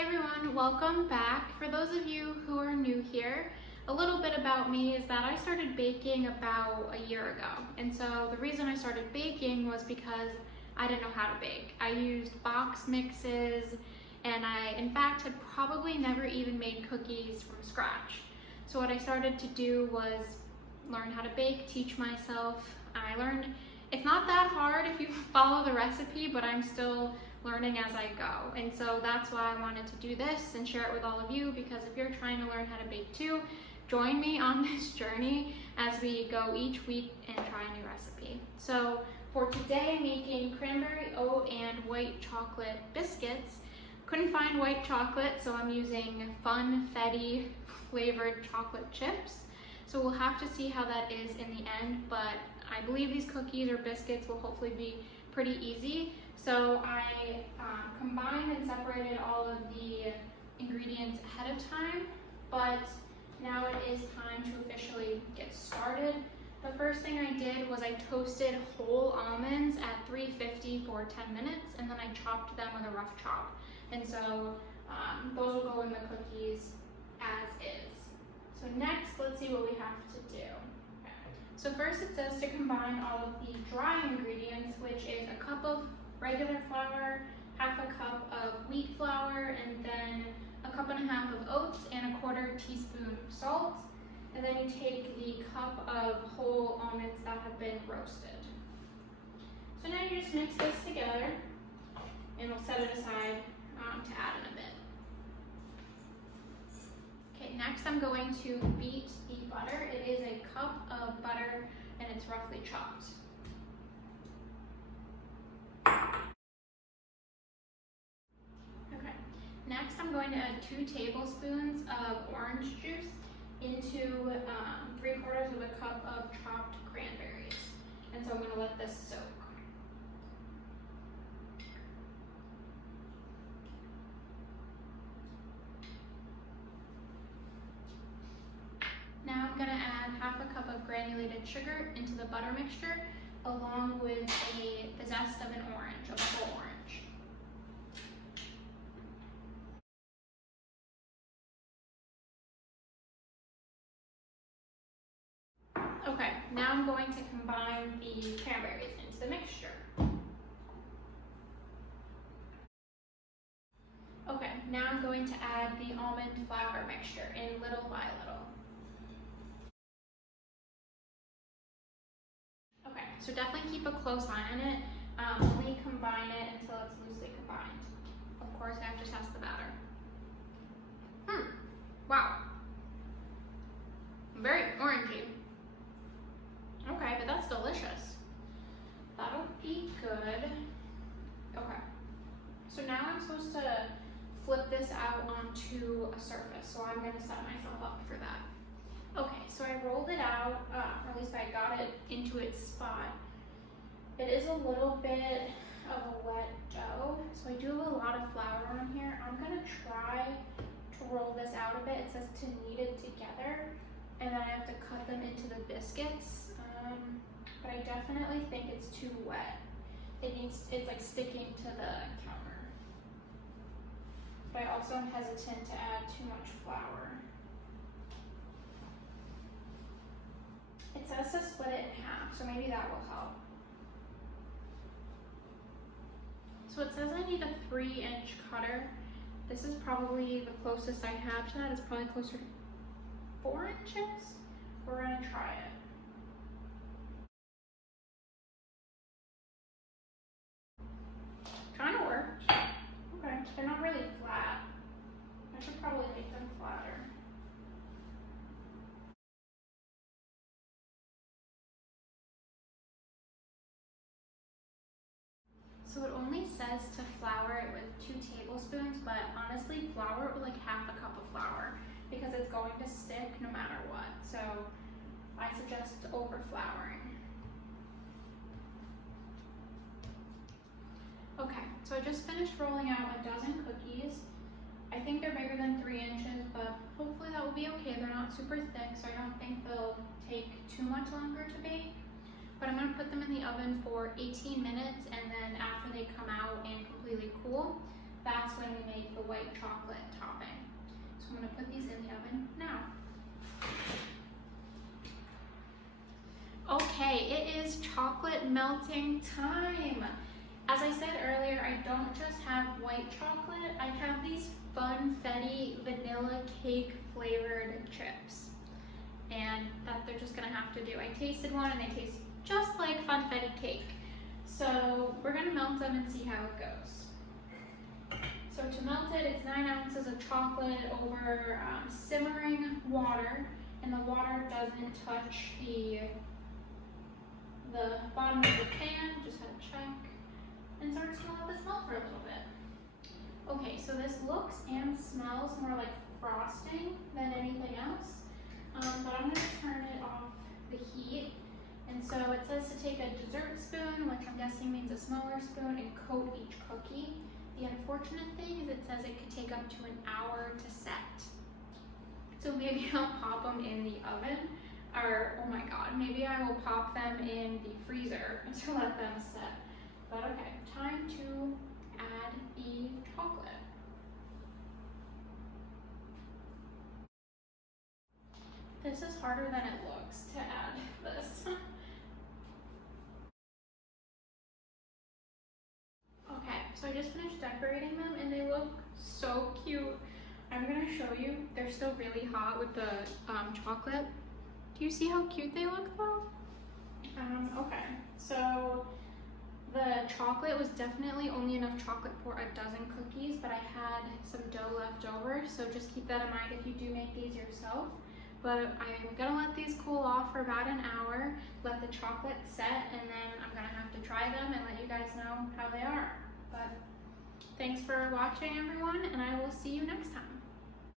Hey everyone, welcome back. For those of you who are new here, a little bit about me is that I started baking about a year ago. And so the reason I started baking was because I didn't know how to bake. I used box mixes and I, in fact, had probably never even made cookies from scratch. So what I started to do was learn how to bake, teach myself. I learned it's not that hard if you follow the recipe, but I'm still learning as I go. And so that's why I wanted to do this and share it with all of you, because if you're trying to learn how to bake too, join me on this journey as we go each week and try a new recipe. So for today, making cranberry oat and white chocolate biscuits. Couldn't find white chocolate, so I'm using funfetti flavored chocolate chips. So we'll have to see how that is in the end, but I believe these cookies or biscuits will hopefully be pretty easy. So I combined and separated all of the ingredients ahead of time, but now it is time to officially get started. The first thing I did was I toasted whole almonds at 350 for 10 minutes, and then I chopped them with a rough chop. And so those will go in the cookies as is. So next, let's see what we have to do. Okay. So first it says to combine all of the dry ingredients, which is a cup of regular flour, half a cup of wheat flour, and then a cup and a half of oats and a 1/4 teaspoon salt. And then you take the cup of whole almonds that have been roasted. So now you just mix this together and we'll set it aside to add in a bit. Okay, next I'm going to beat the butter. It is a cup of butter and it's roughly chopped. Okay, next I'm going to add 2 tablespoons of orange juice into 3/4 of a cup of chopped cranberries. And so I'm going to let this soak. Now I'm going to add half a cup of granulated sugar into the butter mixture, along with the zest of an orange, of a whole orange. Okay, now I'm going to combine the cranberries into the mixture. Okay, now I'm going to add the almond flour mixture in little by little. Okay, so definitely keep a close eye on it. Only combine it until it's loosely combined. Of course, I have to test the batter. Wow. Very orangey. Okay, but that's delicious. That'll be good. Okay. So now I'm supposed to flip this out onto a surface, so I'm going to set myself up for that. Okay, so I rolled it out, or at least I got it into its spot. It is a little bit of a wet dough, so I do have a lot of flour on here. I'm going to try to roll this out a bit. It says to knead it together, and then I have to cut them into the biscuits, but I definitely think it's too wet. It's like sticking to the counter. But I also am hesitant to add too much flour. It says to split it in half, so maybe that will help. So it says I need a 3-inch cutter. This is probably the closest I have to that. It's probably closer to 4 inches. We're gonna try it. Kind of worked. Okay, they're not really flat. I should probably make them flatter. So it only says to flour it with 2 tablespoons, but honestly, flour it with like half a cup of flour because it's going to stick no matter what. So I suggest over flouring. Okay, so I just finished rolling out a dozen cookies. I think they're bigger than 3 inches, but hopefully that will be okay. They're not super thick, so I don't think they'll take too much longer to bake. But I'm gonna put them in the oven for 18 minutes, and then after they come out and completely cool, that's when we make the white chocolate topping. So I'm gonna put these in the oven now. Okay, it is chocolate melting time. As I said earlier, I don't just have white chocolate, I have these funfetti vanilla cake flavored chips. And that they're just gonna have to do. I tasted one and they taste just like funfetti cake. So we're gonna melt them and see how it goes. So to melt it, it's 9 ounces of chocolate over simmering water, and the water doesn't touch the bottom of the pan. Just had to check. And so we're just gonna let this melt for a little bit. Okay, so this looks and smells more like frosting than anything else. But I'm gonna turn it off the heat. And so it says to take a dessert spoon, which I'm guessing means a smaller spoon, and coat each cookie. The unfortunate thing is it says it could take up to an hour to set. So maybe I'll pop them in the oven, or oh my god, maybe I will pop them in the freezer to let them set. But okay, time to add the chocolate. This is harder than it looks to add this. Okay, so I just finished decorating them and they look so cute. I'm gonna show you. They're still really hot with the chocolate. Do you see how cute they look though? Okay, so the chocolate was definitely only enough chocolate for a dozen cookies, but I had some dough left over, so just keep that in mind if you do make these yourself. But I'm gonna let these cool off for about an hour, let the chocolate set, and then I'm gonna have to try them and let you guys know how they are. But thanks for watching, everyone, and I will